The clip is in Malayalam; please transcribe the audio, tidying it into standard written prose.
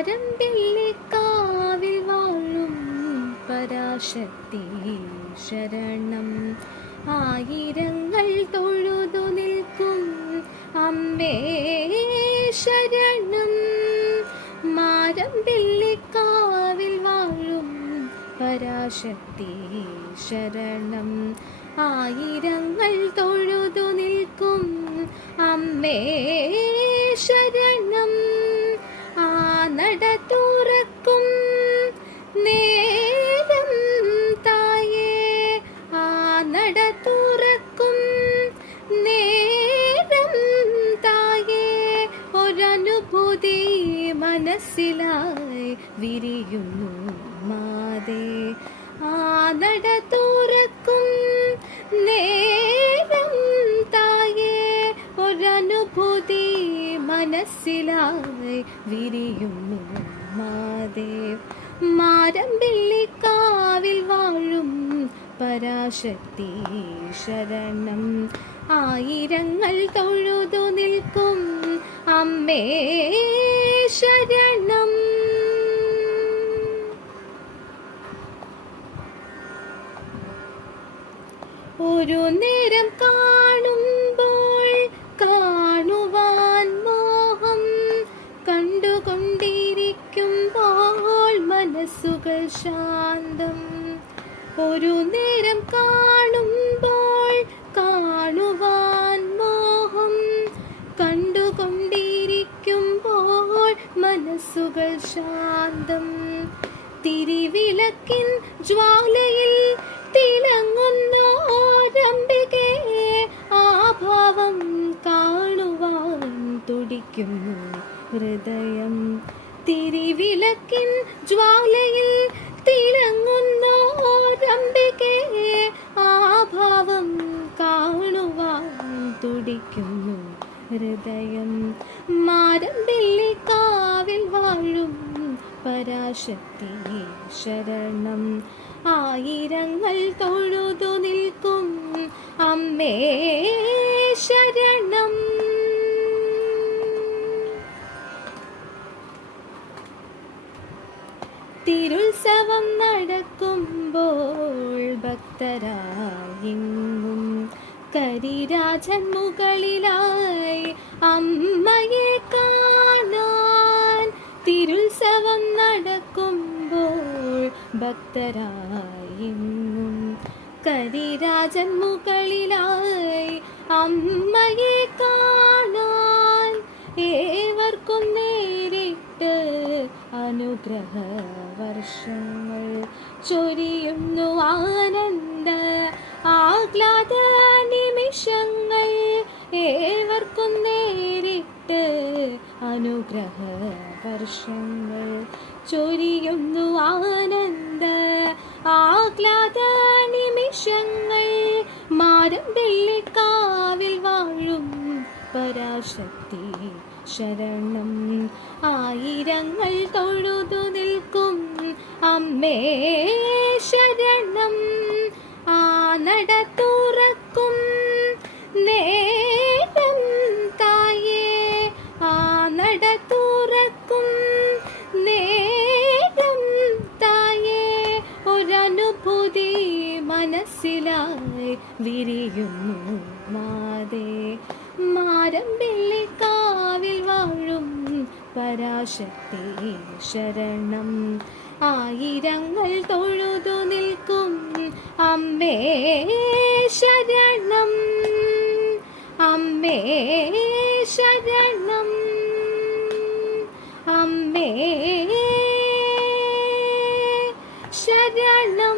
മാരമ്പിള്ളിക്കാവിൽ വാഴും പരാശക്തി ശരണം. ആയിരങ്ങൾ തൊഴുതു നിൽക്കും അമ്മേ ശരണം. മാരമ്പിള്ളിക്കാവിൽ വാഴും പരാശക്തി ശരണം. ആയിരങ്ങൾ തൊഴുതു നിൽക്കും അമ്മേ ശരണം. ആ നട തുറക്കും നേരം തായേ, ആ നട തുറക്കും നേരം തായേ, ഒരനുഭൂതി മനസ്സിലായി വിരിയുന്നു മാതേ. ആ നട തുറക്കും നേരം തായേ, ഒരനുഭൂതി മനസ്സിലായി വിരിയുന്നു മാതേ. മാരമ്പിള്ളിക്കാവിൽ വാഴും പരാശക്തി ശരണം. ആയിരങ്ങൾ തൊഴുതു നിൽക്കും അമ്മേ ശരണം. ഒരു നേരം കാണുമ്പോൾ കാണുവാൻ മോഹം, കണ്ടുകൊണ്ടിരിക്കുമ്പോൾ മനസ്സുകൾ ശാന്തം. ഒരു നേരം കാണുമ്പോൾ കാണുവാൻ മോഹം, കണ്ടുകൊണ്ടിരിക്കുമ്പോൾ മനസ്സുകൾ ശാന്തം. തിരിവിളക്കിൻ ജ്വാലയിൽ തിളങ്ങുന്നോരംബികേ, ആ ഭാവം കാണുവാൻ തുടിക്കുന്നു ഹൃദയം. തിരിവിളക്കിൻ ജ്വാലയിൽ തിളങ്ങുന്നോരംബികേ, ആ ഭാവം കാണുവാൻ തുടിക്കുന്നു ഹൃദയം. മാരമ്പിള്ളിക്കാവിൽ വാഴും പരാശക്തി ശരണം. ആയിരങ്ങൾ തൊഴുതു നിൽക്കും അമ്മേ ശരണം. തിരുത്സവം നടക്കുമ്പോൾ ഭക്തരായിങ്ങും കരിരാജൻ മുകളിലായി അമ്മയെ കാണാൻ. തിരുത്സവം നടക്കുമ്പോൾ ഭക്തരായിങ്ങും കരിരാജൻ മുകളിലായി അമ്മയെ കാണാൻ. ഏവർക്കും നേരിട്ട് അനുഗ്രഹ വർഷങ്ങൾ ചൊരിയുന്നു ആനന്ദ ആഹ്ലാദ നിമിഷങ്ങൾ. ഏവർക്കും നേരിട്ട് അനുഗ്രഹ വർഷങ്ങൾ ചൊരിയുന്നു ആനന്ദ ആഹ്ലാദ നിമിഷങ്ങൾ. മാരമ്പിള്ളിക്കാവിൽ വാഴും പരാശക്തി ശരണം. ആയിരങ്ങൾ തൊഴുതു നിൽക്കും അമ്മേ ശരണം. ആ നട തുറക്കും നേരം തായേ, ആ നട തുറക്കും നേരം തായേ, ഒരനുഭൂതി മനസ്സിലായി വിരിയുന്നു മാതേ. മാരമ്പിള്ളിക്കാവിൽ വാഴും പരാശക്തി ശരണം. ആയിരങ്ങൾ തൊഴുതു നിൽക്കും അമ്മേ ശരണം. അമ്മേ ശരണം. അമ്മേ ശരണം.